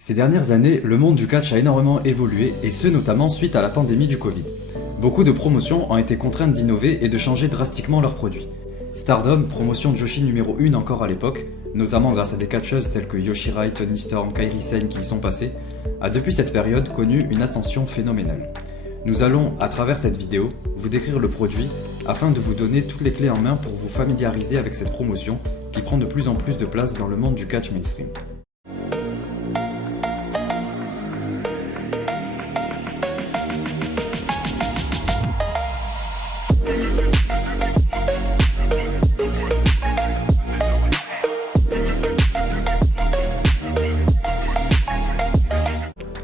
Ces dernières années, le monde du catch a énormément évolué, et ce notamment suite à la pandémie du Covid. Beaucoup de promotions ont été contraintes d'innover et de changer drastiquement leurs produits. Stardom, promotion Joshi numéro 1 encore à l'époque, notamment grâce à des catcheuses telles que Yoshirai, Toni Storm, Kairi Sane qui y sont passées, a depuis cette période connu une ascension phénoménale. Nous allons, à travers cette vidéo, vous décrire le produit afin de vous donner toutes les clés en main pour vous familiariser avec cette promotion qui prend de plus en plus de place dans le monde du catch mainstream.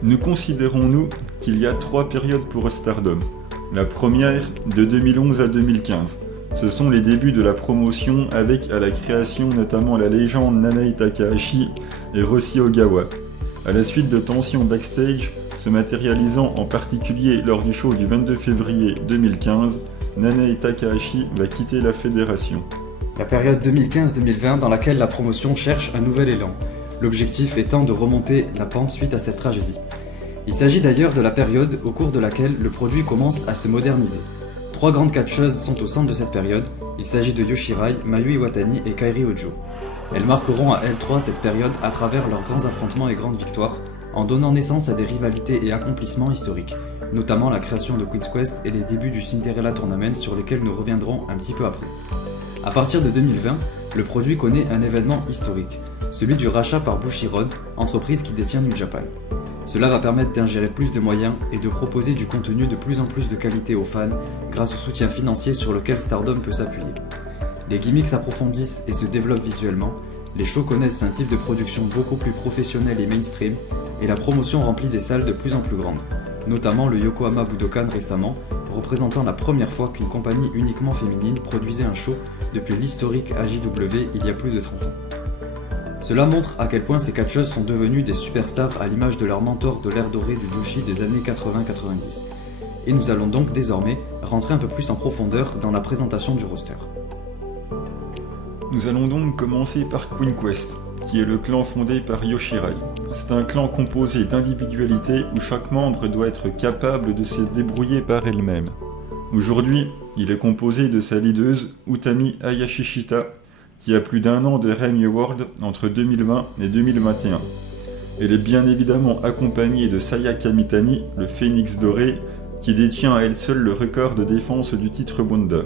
Nous considérons, nous, qu'il y a 3 périodes pour Stardom. La première, de 2011 à 2015. Ce sont les débuts de la promotion avec à la création notamment la légende Nanae Takahashi et Rossy Ogawa. À la suite de tensions backstage, se matérialisant en particulier lors du show du 22 février 2015, Nanae Takahashi va quitter la fédération. La période 2015-2020 dans laquelle la promotion cherche un nouvel élan, l'objectif étant de remonter la pente suite à cette tragédie. Il s'agit d'ailleurs de la période au cours de laquelle le produit commence à se moderniser. 3 grandes catcheuses sont au centre de cette période, il s'agit de Yoshirai, Mayu Iwatani et Kairi Ojo. Elles marqueront à elles 3 cette période à travers leurs grands affrontements et grandes victoires, en donnant naissance à des rivalités et accomplissements historiques, notamment la création de Queen's Quest et les débuts du Cinderella Tournament sur lesquels nous reviendrons un petit peu après. À partir de 2020, le produit connaît un événement historique, celui du rachat par Bushiroad, entreprise qui détient New Japan. Cela va permettre d'ingérer plus de moyens et de proposer du contenu de plus en plus de qualité aux fans grâce au soutien financier sur lequel Stardom peut s'appuyer. Les gimmicks s'approfondissent et se développent visuellement, les shows connaissent un type de production beaucoup plus professionnel et mainstream, et la promotion remplit des salles de plus en plus grandes, notamment le Yokohama Budokan récemment, représentant la première fois qu'une compagnie uniquement féminine produisait un show depuis l'historique AJW il y a plus de 30 ans. Cela montre à quel point ces catcheuses sont devenues des superstars à l'image de leurs mentors de l'ère dorée du Joshi des années 80-90. Et nous allons donc désormais rentrer un peu plus en profondeur dans la présentation du roster. Nous allons donc commencer par Queen's Quest, qui est le clan fondé par Yoshirai. C'est un clan composé d'individualités où chaque membre doit être capable de se débrouiller par elle-même. Aujourd'hui, il est composé de sa leaduse Utami Hayashishita, qui a plus d'1 an de règne World entre 2020 et 2021. Elle est bien évidemment accompagnée de Sayaka Mitani, le phénix doré, qui détient à elle seule le record de défense du titre Wonder.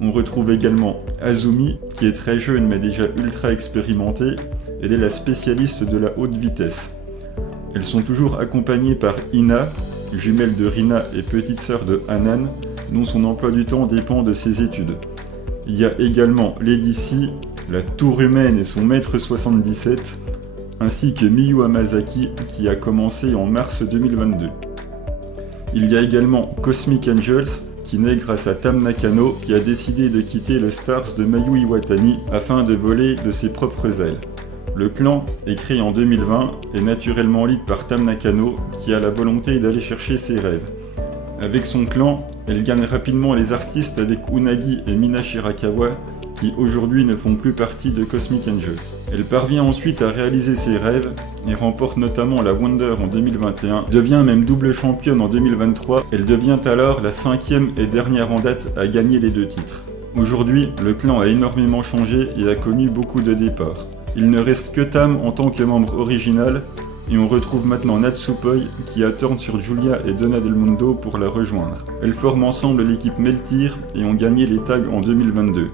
On retrouve également Azumi, qui est très jeune mais déjà ultra expérimentée. Elle est la spécialiste de la haute vitesse. Elles sont toujours accompagnées par Ina, jumelle de Rina et petite sœur de Hanan, dont son emploi du temps dépend de ses études. Il y a également Lady C, la tour humaine et son maître 77, ainsi que Miyu Hamasaki qui a commencé en mars 2022. Il y a également Cosmic Angels qui naît grâce à Tam Nakano qui a décidé de quitter le Stars de Mayu Iwatani afin de voler de ses propres ailes. Le clan est créé en 2020 et naturellement lead par Tam Nakano qui a la volonté d'aller chercher ses rêves. Avec son clan, elle gagne rapidement les artistes avec Unagi et Mina Shirakawa qui aujourd'hui ne font plus partie de Cosmic Angels. Elle parvient ensuite à réaliser ses rêves et remporte notamment la Wonder en 2021, devient même double championne en 2023, elle devient alors la 5e et dernière en date à gagner les 2 titres. Aujourd'hui, le clan a énormément changé et a connu beaucoup de départs. Il ne reste que Tam en tant que membre original, et on retrouve maintenant Natsupoi qui attend sur Giulia et Donna Del Mondo pour la rejoindre. Elles forment ensemble l'équipe Meltir et ont gagné les tags en 2022.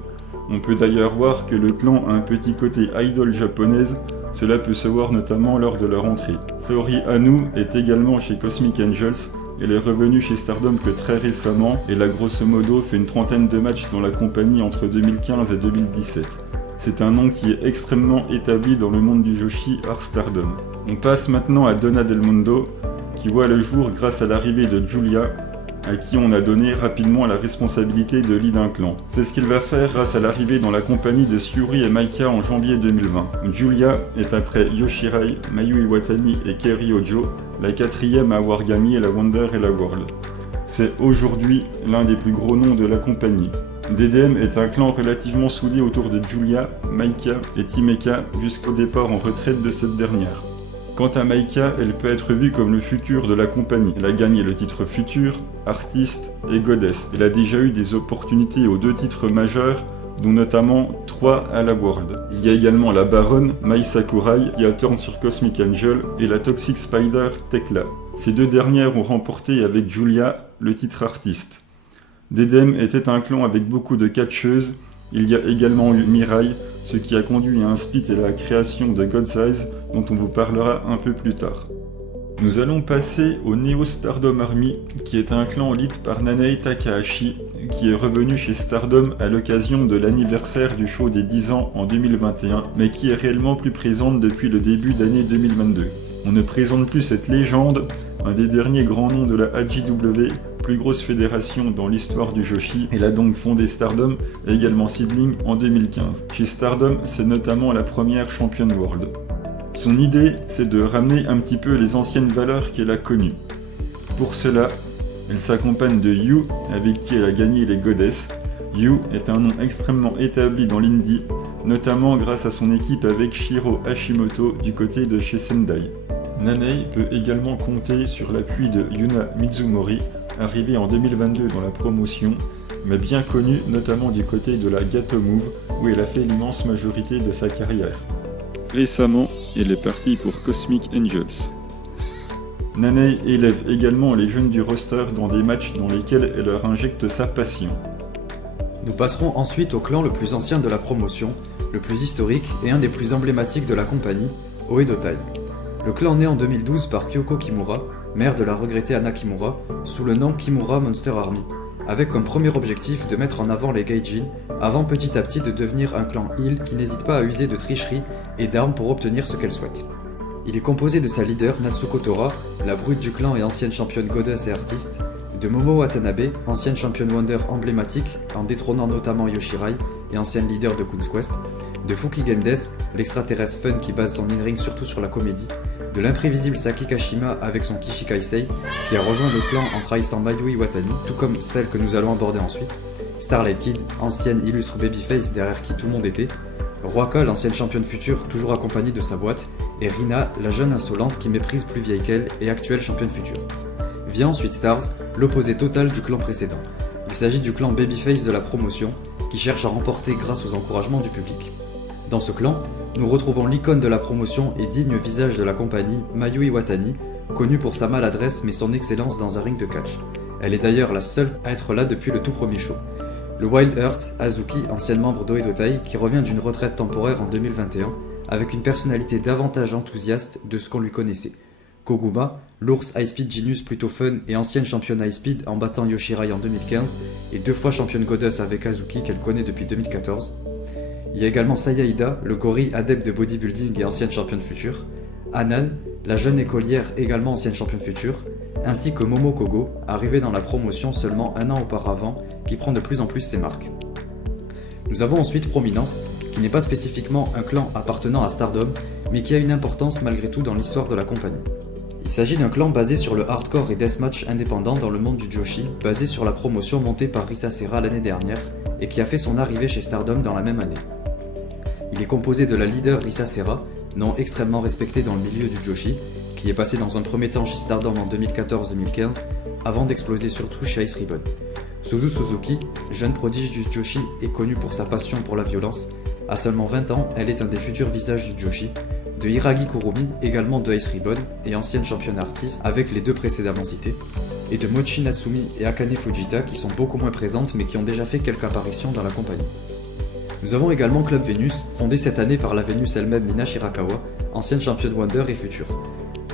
On peut d'ailleurs voir que le clan a un petit côté idol japonaise, cela peut se voir notamment lors de leur entrée. Saori Anu est également chez Cosmic Angels, elle est revenue chez Stardom que très récemment, et elle a grosso modo fait une 30aine de matchs dans la compagnie entre 2015 et 2017. C'est un nom qui est extrêmement établi dans le monde du Joshi hors Stardom. On passe maintenant à Donna Del Mondo, qui voit le jour grâce à l'arrivée de Giulia, à qui on a donné rapidement la responsabilité de lead un clan. C'est ce qu'il va faire grâce à l'arrivée dans la compagnie de Syuri et Maika en janvier 2020. Giulia est après Yoshirai, Mayu Iwatani et Kairi Ojo, la 4e à avoir gagné la Wonder et la World. C'est aujourd'hui l'un des plus gros noms de la compagnie. DDM est un clan relativement soudé autour de Giulia, Maika et Timeka jusqu'au départ en retraite de cette dernière. Quant à Maika, elle peut être vue comme le futur de la compagnie. Elle a gagné le titre Future, Artiste et Goddess. Elle a déjà eu des opportunités aux 2 titres majeurs, dont notamment 3 à la World. Il y a également la Baronne, Mai Sakurai, qui alterne sur Cosmic Angel, et la Toxic Spider, Tekla. Ces 2 dernières ont remporté avec Julia le titre Artiste. Dedem était un clan avec beaucoup de catcheuses. Il y a également eu Mirai, ce qui a conduit à un split et à la création de God's Eyes, dont on vous parlera un peu plus tard. Nous allons passer au Neo Stardom Army, qui est un clan lead par Nanae Takahashi, qui est revenu chez Stardom à l'occasion de l'anniversaire du show des 10 ans en 2021, mais qui est réellement plus présente depuis le début d'année 2022. On ne présente plus cette légende, un des derniers grands noms de la AJW, plus grosse fédération dans l'histoire du Joshi. Elle a donc fondé Stardom et également Seedling en 2015. Chez Stardom, c'est notamment la première championne world. Son idée, c'est de ramener un petit peu les anciennes valeurs qu'elle a connues. Pour cela, elle s'accompagne de Yu, avec qui elle a gagné les Goddess. Yu est un nom extrêmement établi dans l'indie, notamment grâce à son équipe avec Shiro Hashimoto du côté de chez Sendai. Nanae peut également compter sur l'appui de Yuna Mizumori, arrivée en 2022 dans la promotion, mais bien connue notamment du côté de la Gato Move, où elle a fait l'immense majorité de sa carrière. Récemment, elle est partie pour Cosmic Angels. Nanae élève également les jeunes du roster dans des matchs dans lesquels elle leur injecte sa passion. Nous passerons ensuite au clan le plus ancien de la promotion, le plus historique et un des plus emblématiques de la compagnie, Oedo Tai. Le clan naît en 2012 par Kyoko Kimura, mère de la regrettée Anna Kimura, sous le nom Kimura Monster Army, avec comme premier objectif de mettre en avant les Gaijin, avant petit à petit de devenir un clan heel qui n'hésite pas à user de tricherie et d'armes pour obtenir ce qu'elle souhaite. Il est composé de sa leader Natsuko Tora, la brute du clan et ancienne championne Goddess et artiste, de Momo Watanabe, ancienne championne Wonder emblématique, en détrônant notamment Yoshirai et ancienne leader de Queen's Quest, de Fuki Gendes, l'extraterrestre fun qui base son in-ring surtout sur la comédie, de l'imprévisible Saki Kashima avec son Kishi Kaisei, qui a rejoint le clan en trahissant Mayui Watani, tout comme celle que nous allons aborder ensuite, Starlight Kid, ancienne illustre babyface derrière qui tout le monde était, Roaka, l'ancienne championne future, toujours accompagnée de sa boîte, et Rina, la jeune insolente qui méprise plus vieille qu'elle et actuelle championne future. Vient ensuite Stars, l'opposé total du clan précédent. Il s'agit du clan babyface de la promotion, qui cherche à remporter grâce aux encouragements du public. Dans ce clan, nous retrouvons l'icône de la promotion et digne visage de la compagnie, Mayui Watani, connue pour sa maladresse mais son excellence dans un ring de catch. Elle est d'ailleurs la seule à être là depuis le tout premier show. Le Wild Heart, Azuki, ancien membre d'Oedo Tai, qui revient d'une retraite temporaire en 2021, avec une personnalité davantage enthousiaste de ce qu'on lui connaissait. Koguma, l'ours High Speed Genius plutôt fun et ancienne championne High Speed en battant Yoshirai en 2015, et 2 fois championne Goddess avec Azuki qu'elle connaît depuis 2014. Il y a également Sayaida, le gorille adepte de bodybuilding et ancienne championne future, Anan, la jeune écolière également ancienne championne future, ainsi que Momo Kogo, arrivée dans la promotion seulement 1 an auparavant, qui prend de plus en plus ses marques. Nous avons ensuite Prominence, qui n'est pas spécifiquement un clan appartenant à Stardom, mais qui a une importance malgré tout dans l'histoire de la compagnie. Il s'agit d'un clan basé sur le hardcore et deathmatch indépendant dans le monde du Joshi, basé sur la promotion montée par Risa Serra l'année dernière, et qui a fait son arrivée chez Stardom dans la même année. Il est composé de la leader Risa Serra, nom extrêmement respecté dans le milieu du Joshi, qui est passé dans un premier temps chez Stardom en 2014-2015, avant d'exploser surtout chez Ice Ribbon. Suzu Suzuki, jeune prodige du Joshi et connue pour sa passion pour la violence, à seulement 20 ans, elle est un des futurs visages du Joshi, de Hiragi Kurumi, également de Ice Ribbon et ancienne championne artiste avec les 2 précédemment cités, et de Mochi Natsumi et Akane Fujita qui sont beaucoup moins présentes mais qui ont déjà fait quelques apparitions dans la compagnie. Nous avons également Club Venus, fondé cette année par la Vénus elle-même Mina Shirakawa, ancienne championne Wonder et future.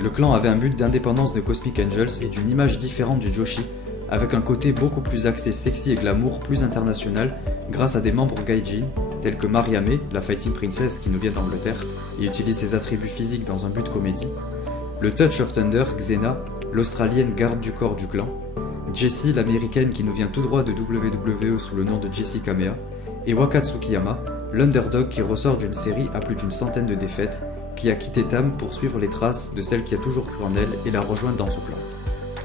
Le clan avait un but d'indépendance de Cosmic Angels et d'une image différente du Joshi, avec un côté beaucoup plus axé sexy et glamour, plus international, grâce à des membres gaijin, tels que Mariame, la Fighting Princess qui nous vient d'Angleterre et utilise ses attributs physiques dans un but comédie, le Touch of Thunder, Xena, l'Australienne garde du corps du clan, Jessie, l'Américaine qui nous vient tout droit de WWE sous le nom de Jessie Kamea, et Waka Tsukiyama, l'underdog qui ressort d'une série à plus d'une centaine de défaites, qui a quitté Tam pour suivre les traces de celle qui a toujours cru en elle et la rejoindre dans son clan.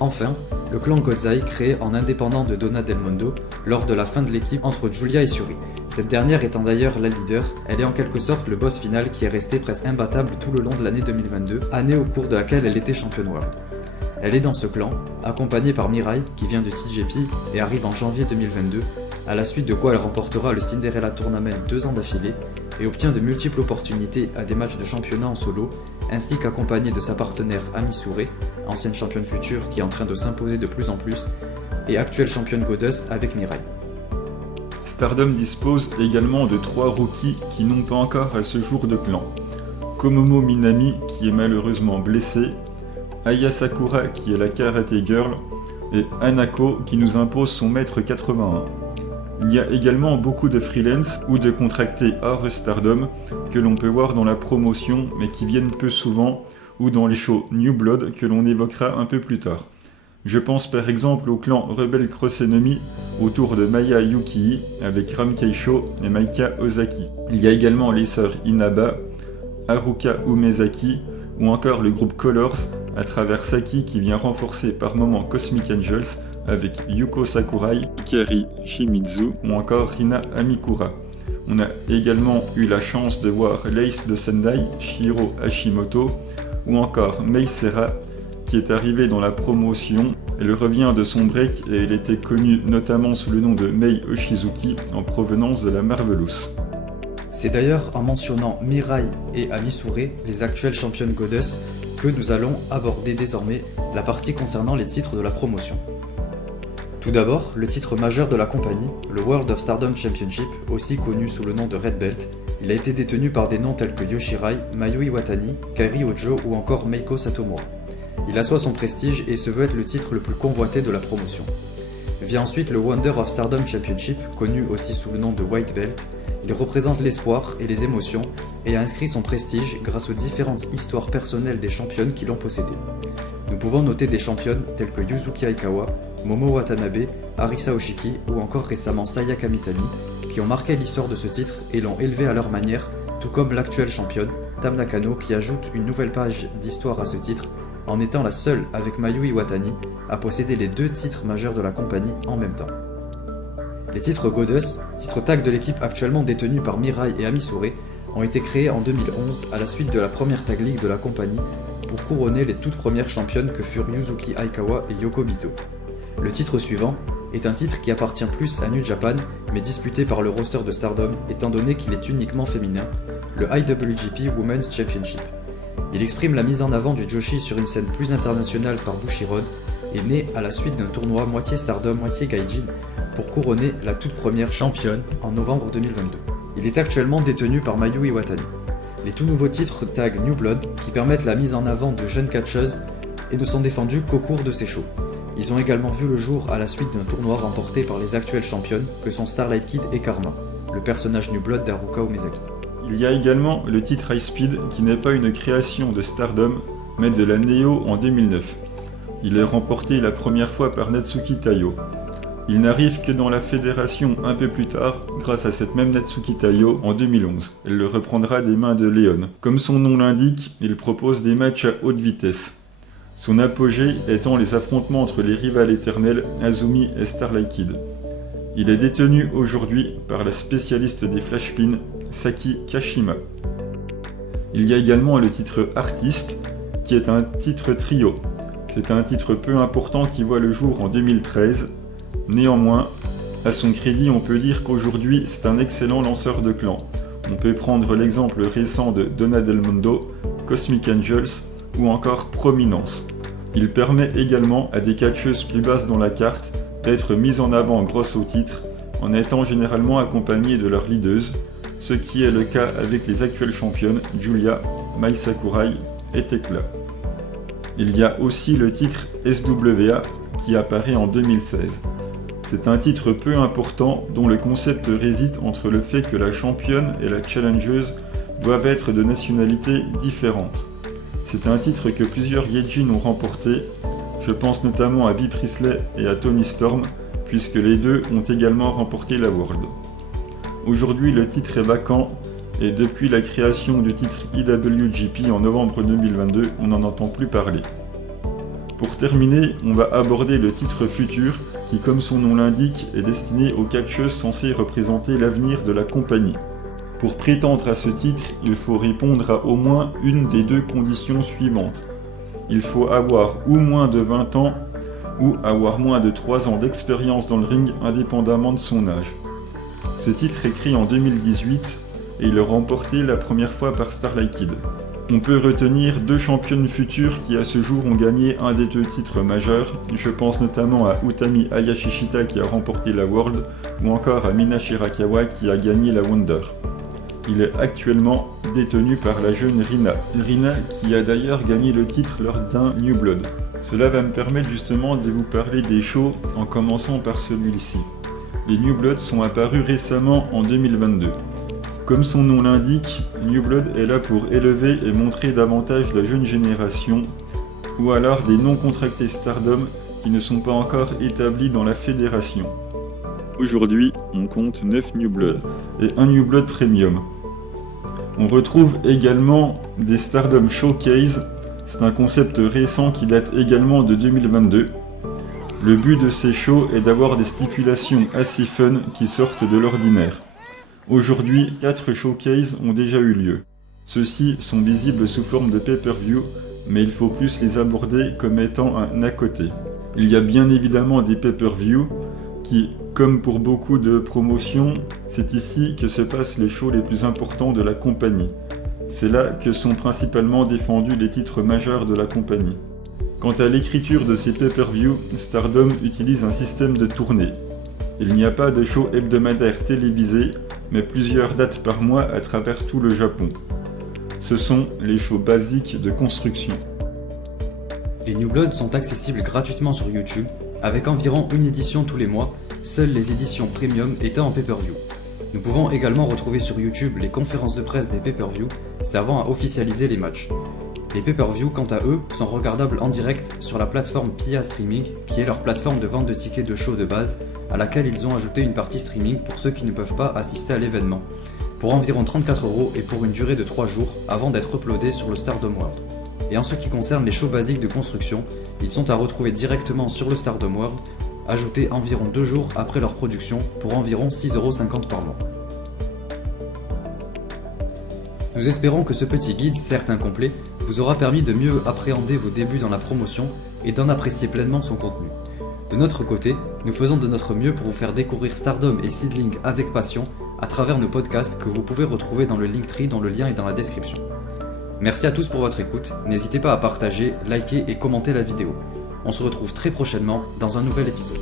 Enfin, le clan Godzai créé en indépendant de Donna Del Mondo lors de la fin de l'équipe entre Giulia et Syuri. Cette dernière étant d'ailleurs la leader, elle est en quelque sorte le boss final qui est resté presque imbattable tout le long de l'année 2022, année au cours de laquelle elle était championne world. Elle est dans ce clan, accompagnée par Mirai, qui vient de TJP et arrive en janvier 2022, à la suite de quoi elle remportera le Cinderella Tournament 2 ans d'affilée et obtient de multiples opportunités à des matchs de championnat en solo, ainsi qu'accompagnée de sa partenaire Ami Souré, ancienne championne future qui est en train de s'imposer de plus en plus, et actuelle championne Goddess avec Mirai. Stardom dispose également de 3 rookies qui n'ont pas encore à ce jour de clan. Komomo Minami qui est malheureusement blessée, Aya Sakura qui est la Karate Girl, et Hanako qui nous impose son mètre 81. Il y a également beaucoup de freelance ou de contractés hors Stardom que l'on peut voir dans la promotion mais qui viennent peu souvent, ou dans les shows New Blood que l'on évoquera un peu plus tard. Je pense par exemple au clan Rebel Cross Enemy autour de Maya Yukii avec Ram Keisho et Maika Ozaki. Il y a également les sœurs Inaba, Haruka Umezaki ou encore le groupe Colors à travers Saki qui vient renforcer par moments Cosmic Angels avec Yuko Sakurai, Ikari Shimizu ou encore Rina Amikura. On a également eu la chance de voir l'Ace de Sendai, Shiro Hashimoto ou encore Mei Sera qui est arrivée dans la promotion. Elle revient de son break et elle était connue notamment sous le nom de Mei Oshizuki en provenance de la Marvelous. C'est d'ailleurs en mentionnant Mirai et Ami Souré, les actuelles championnes Goddess, que nous allons aborder désormais la partie concernant les titres de la promotion. Tout d'abord, le titre majeur de la compagnie, le World of Stardom Championship, aussi connu sous le nom de Red Belt, il a été détenu par des noms tels que Yoshirai, Mayu Iwatani, Kairi Hojo ou encore Meiko Satomura. Il assoit son prestige et se veut être le titre le plus convoité de la promotion. Vient ensuite le Wonder of Stardom Championship, connu aussi sous le nom de White Belt. Il représente l'espoir et les émotions et a inscrit son prestige grâce aux différentes histoires personnelles des championnes qui l'ont possédé. Nous pouvons noter des championnes telles que Yuzuki Aikawa, Momo Watanabe, Arisa Oshiki ou encore récemment Saya Kamitani qui ont marqué l'histoire de ce titre et l'ont élevé à leur manière, tout comme l'actuelle championne Tam Nakano qui ajoute une nouvelle page d'histoire à ce titre en étant la seule avec Mayu Iwatani à posséder les 2 titres majeurs de la compagnie en même temps. Les titres Goddess, titres tag de l'équipe actuellement détenus par Mirai et Ami Souré, ont été créés en 2011 à la suite de la première tag league de la compagnie pour couronner les toutes premières championnes que furent Yuzuki Aikawa et Yoko Bito. Le titre suivant est un titre qui appartient plus à New Japan mais disputé par le roster de Stardom étant donné qu'il est uniquement féminin, le IWGP Women's Championship. Il exprime la mise en avant du Joshi sur une scène plus internationale par Bushiroad et né à la suite d'un tournoi moitié Stardom, moitié Gaijin pour couronner la toute première championne en novembre 2022. Il est actuellement détenu par Mayu Iwatani. Les tout nouveaux titres tag New Blood qui permettent la mise en avant de jeunes catcheuses et ne sont défendus qu'au cours de ces shows. Ils ont également vu le jour à la suite d'un tournoi remporté par les actuelles championnes que sont Starlight Kid et Karma, le personnage New Blood d'Haruka Umezaki. Il y a également le titre High Speed qui n'est pas une création de Stardom mais de la Neo en 2009. Il est remporté la première fois par Natsuki Taiyo. Il n'arrive que dans la fédération un peu plus tard, grâce à cette même Natsuki Taiyo en 2011. Elle le reprendra des mains de Léon. Comme son nom l'indique, il propose des matchs à haute vitesse. Son apogée étant les affrontements entre les rivales éternels Azumi et Starlight Kid. Il est détenu aujourd'hui par la spécialiste des flashpins, Saki Kashima. Il y a également le titre Artiste, qui est un titre trio. C'est un titre peu important qui voit le jour en 2013. Néanmoins, à son crédit, on peut dire qu'aujourd'hui, c'est un excellent lanceur de clans. On peut prendre l'exemple récent de Donna Del Mondo, Cosmic Angels ou encore Prominence. Il permet également à des catcheuses plus basses dans la carte d'être mises en avant grâce au titre, en étant généralement accompagnées de leur leaders, ce qui est le cas avec les actuelles championnes Julia, Mai Sakurai et Tekla. Il y a aussi le titre SWA qui apparaît en 2016. C'est un titre peu important dont le concept réside entre le fait que la championne et la challengeuse doivent être de nationalités différentes. C'est un titre que plusieurs Gaijin ont remporté, je pense notamment à Bea Priestley et à Toni Storm, puisque les deux ont également remporté la World. Aujourd'hui le titre est vacant, et depuis la création du titre IWGP en novembre 2022, on n'en entend plus parler. Pour terminer, on va aborder le titre futur, qui, comme son nom l'indique, est destinée aux catcheuses censées représenter l'avenir de la compagnie. Pour prétendre à ce titre, il faut répondre à au moins une des deux conditions suivantes. Il faut avoir ou moins de 20 ans ou avoir moins de 3 ans d'expérience dans le ring indépendamment de son âge. Ce titre est créé en 2018 et il est remporté la première fois par Starlight Kid. On peut retenir 2 championnes futures qui à ce jour ont gagné un des 2 titres majeurs. Je pense notamment à Utami Hayashishita qui a remporté la World ou encore à Mina Shirakawa qui a gagné la Wonder. Il est actuellement détenu par la jeune Rina. Rina qui a d'ailleurs gagné le titre lors d'un New Blood. Cela va me permettre justement de vous parler des shows en commençant par celui-ci. Les New Blood sont apparus récemment en 2022. Comme son nom l'indique, New Blood est là pour élever et montrer davantage la jeune génération, ou alors des non-contractés Stardom qui ne sont pas encore établis dans la fédération. Aujourd'hui, on compte 9 New Blood et un New Blood Premium. On retrouve également des Stardom Showcase, c'est un concept récent qui date également de 2022. Le but de ces shows est d'avoir des stipulations assez fun qui sortent de l'ordinaire. Aujourd'hui, 4 showcases ont déjà eu lieu. Ceux-ci sont visibles sous forme de pay-per-view, mais il faut plus les aborder comme étant un à côté. Il y a bien évidemment des pay-per-view qui, comme pour beaucoup de promotions, c'est ici que se passent les shows les plus importants de la compagnie. C'est là que sont principalement défendus les titres majeurs de la compagnie. Quant à l'écriture de ces pay-per-view, Stardom utilise un système de tournée. Il n'y a pas de show hebdomadaire télévisé, mais plusieurs dates par mois à travers tout le Japon. Ce sont les shows basiques de construction. Les New Blood sont accessibles gratuitement sur YouTube, avec environ une édition tous les mois, seules les éditions premium étant en pay-per-view. Nous pouvons également retrouver sur YouTube les conférences de presse des pay-per-view servant à officialiser les matchs. Les pay-per-view, quant à eux, sont regardables en direct sur la plateforme PIA Streaming, qui est leur plateforme de vente de tickets de show de base, à laquelle ils ont ajouté une partie streaming pour ceux qui ne peuvent pas assister à l'événement, pour environ 34€ et pour une durée de 3 jours, avant d'être uploadés sur le Stardom World. Et en ce qui concerne les shows basiques de construction, ils sont à retrouver directement sur le Stardom World, ajoutés environ 2 jours après leur production, pour environ 6,50€ par mois. Nous espérons que ce petit guide, certes incomplet, vous aura permis de mieux appréhender vos débuts dans la promotion et d'en apprécier pleinement son contenu. De notre côté, nous faisons de notre mieux pour vous faire découvrir Stardom et Seedling avec passion à travers nos podcasts que vous pouvez retrouver dans le Linktree dont le lien est dans la description. Merci à tous pour votre écoute, n'hésitez pas à partager, liker et commenter la vidéo. On se retrouve très prochainement dans un nouvel épisode.